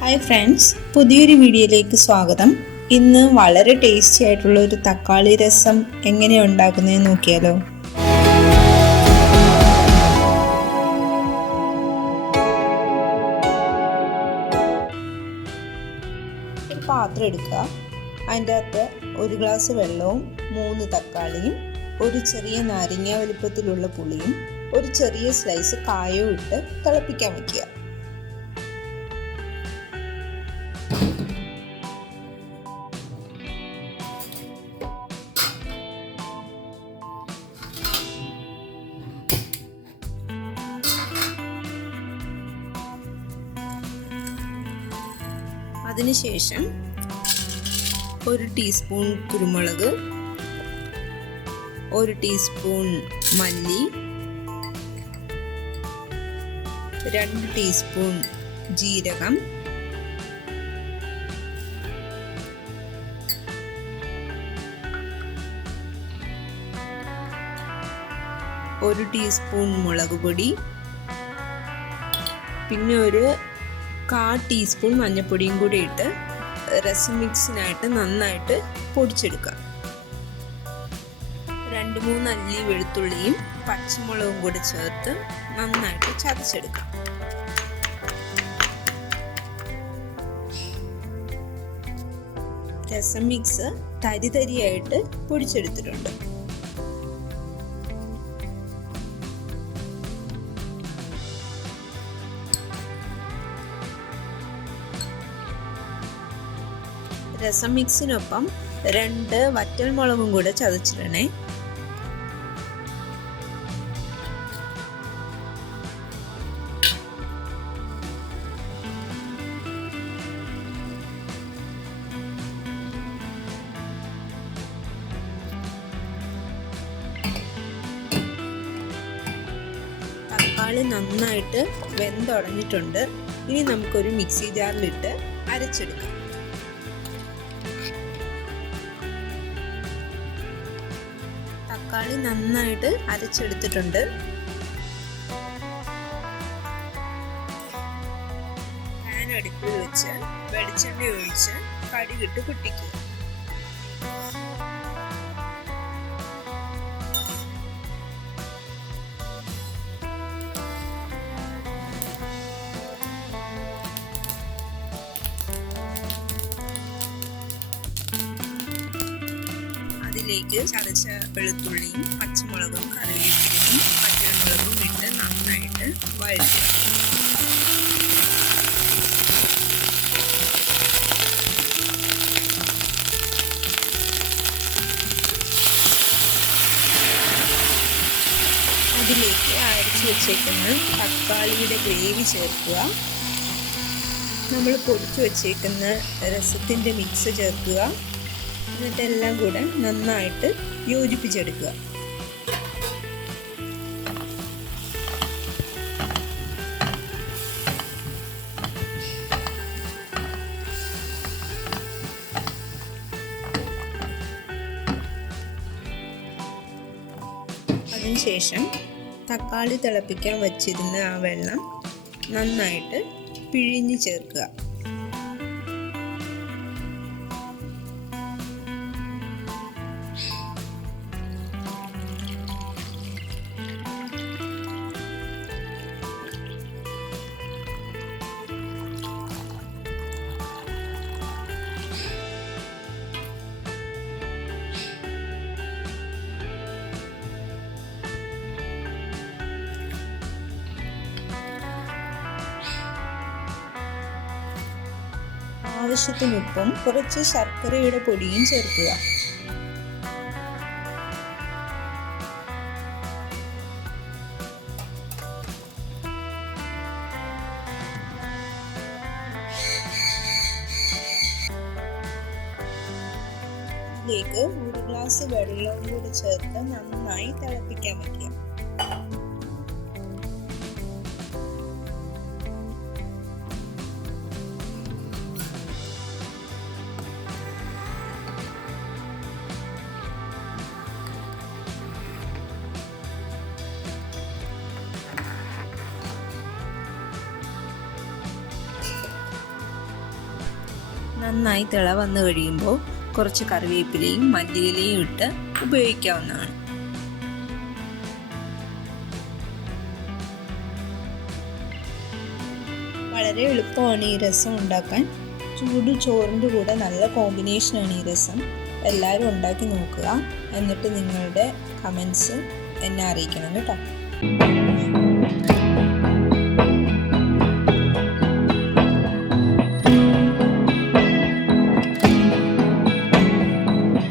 Hi friends, പുതിയൊരു വീഡിയോയിലേക്ക് സ്വാഗതം. ഇന്ന് വളരെ ടേസ്റ്റി ആയിട്ടുള്ള ഒരു തക്കാളി രസം എങ്ങനെയാണ് ഉണ്ടാക്കുന്നതെന്ന് നോക്കിയാലോ. ഒരു പാത്രം എടുക്കുക. അതിൻ്റെ അകത്ത് ഒരു ഗ്ലാസ് വെള്ളവും 3 തക്കാളിയും ഒരു ചെറിയ നാരങ്ങ വലുപ്പത്തിലുള്ള പുളിയും ഒരു ചെറിയ സ്ലൈസ് കായവും ഇട്ട് തിളപ്പിക്കാൻ വയ്ക്കുക. അതിനുശേഷം 1 ടീസ്പൂൺ കുരുമുളക്, 1 ടീസ്പൂൺ മല്ലി, 2 ടീസ്പൂൺ ജീരകം, 1 ടീസ്പൂൺ മുളക് പൊടി, പിന്നെ 1/4 ടീസ്പൂൺ മഞ്ഞൾപ്പൊടിയും കൂടി ഇട്ട് രസം മിക്സിനായിട്ട് നന്നായിട്ട് പൊടിച്ചെടുക്കുക. 2-3 അല്ലി വെളുത്തുള്ളിയും പച്ചമുളകും കൂടി ചേർത്ത് നന്നായിട്ട് ചതച്ചെടുക്കുക. രസം മിക്സ് തരിതരിയായിട്ട് പൊടിച്ചെടുത്തിട്ടുണ്ട്. രസം മിക്സിനൊപ്പം 2 വറ്റൽമുളകും കൂടെ ചതച്ചിടണേ. തക്കാളി നന്നായിട്ട് വെന്തുടഞ്ഞിട്ടുണ്ട്. ഇനി നമുക്കൊരു മിക്സി ജാറിലിട്ട് അരച്ചെടുക്കാം. തക്കാളി നന്നായിട്ട് അരച്ചെടുത്തിട്ടുണ്ട്. പാൻ അടുപ്പിൽ വെച്ച് വെളിച്ചെണ്ണ ഒഴിച്ച് കടുകിട്ട് പൊട്ടിക്കുക. അതിലേക്ക് ചതച്ച വെളുത്തുള്ളിയും പച്ചമുളകും കറിവേപ്പിലയും പച്ചമുളകും ഇട്ട് നന്നായിട്ട് വഴറ്റുക. അതിലേക്ക് അരച്ചു വെച്ചേക്കുന്ന തക്കാളിയുടെ ഗ്രേവി ചേർക്കുക. നമ്മൾ പൊടിച്ചു വെച്ചേക്കുന്ന രസത്തിൻ്റെ മിക്സ് ചേർക്കുക. എന്നിട്ടെല്ലാം കൂടെ നന്നായിട്ട് യോജിപ്പിച്ചെടുക്കുക. അതിനുശേഷം തക്കാളി തിളപ്പിക്കാൻ വച്ചിരുന്ന ആ വെള്ളം നന്നായിട്ട് പിഴിഞ്ഞ് ചേർക്കുക. ആവശ്യത്തിനൊപ്പം കുറച്ച് ശർക്കരയുടെ പൊടിയും ചേർക്കുക. ഇതിലേക്ക് 1 ഗ്ലാസ് വെള്ളവും കൂടി ചേർത്ത് നന്നായി തിളപ്പിക്കാൻ വയ്ക്കുക. നന്നായി തിള വന്നു കഴിയുമ്പോൾ കുറച്ച് കറിവേപ്പിലയും മല്ലിയിലയും ഇട്ട് ഉപയോഗിക്കാവുന്നതാണ്. വളരെ എളുപ്പമാണ് ഈ രസം ഉണ്ടാക്കാൻ. ചൂട് ചോറിൻ്റെ കൂടെ നല്ല കോമ്പിനേഷനാണ് ഈ രസം. എല്ലാവരും ഉണ്ടാക്കി നോക്കുക. എന്നിട്ട് നിങ്ങളുടെ കമൻസ് എന്നെ അറിയിക്കണം കേട്ടോ.